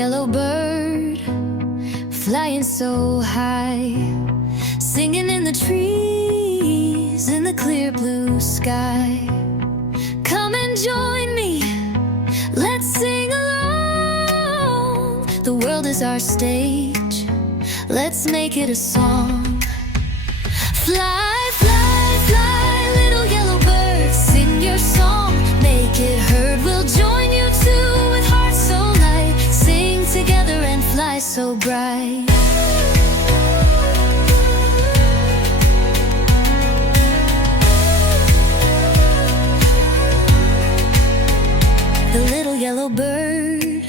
yellow bird, flying so high, singing in the trees in the clear blue sky. Come and join me, let's sing along. The world is our stage, let's make it a song. Fly, fly, fly, little yellow bird, sing your song, make it heard. We'll join you too with hearts so light, sing together and fly so bright. The little yellow bird,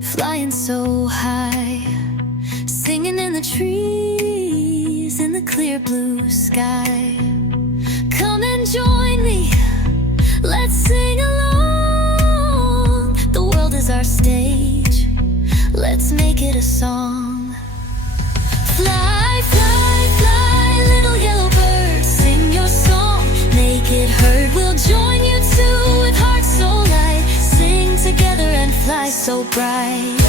flying so high, singing in the trees in the clear blue sky. Come and join me, let's sing along. The world is our stage, let's make it a song. Fly, fly, fly, little yellow bird, sing your song, make it heard. We'll join you too with hearts so light, sing together and fly so bright.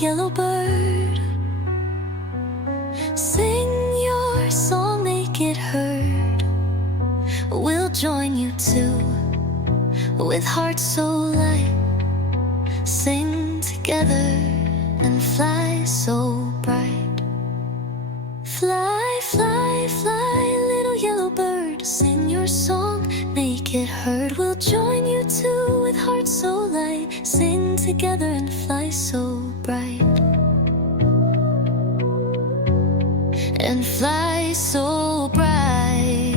Yellow bird, sing your song, make it heard. We'll join you too with hearts so light, sing together and fly so bright. Fly, fly, fly, little yellow bird, sing your song, make it heard. We'll join you too with hearts so light, sing together and fly so bright. And fly so bright.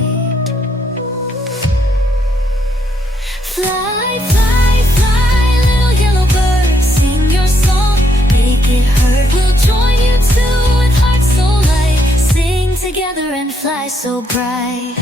Fly, fly, fly, little yellow bird, sing your song, make it heard. We'll join you too with hearts so light, sing together and fly so bright.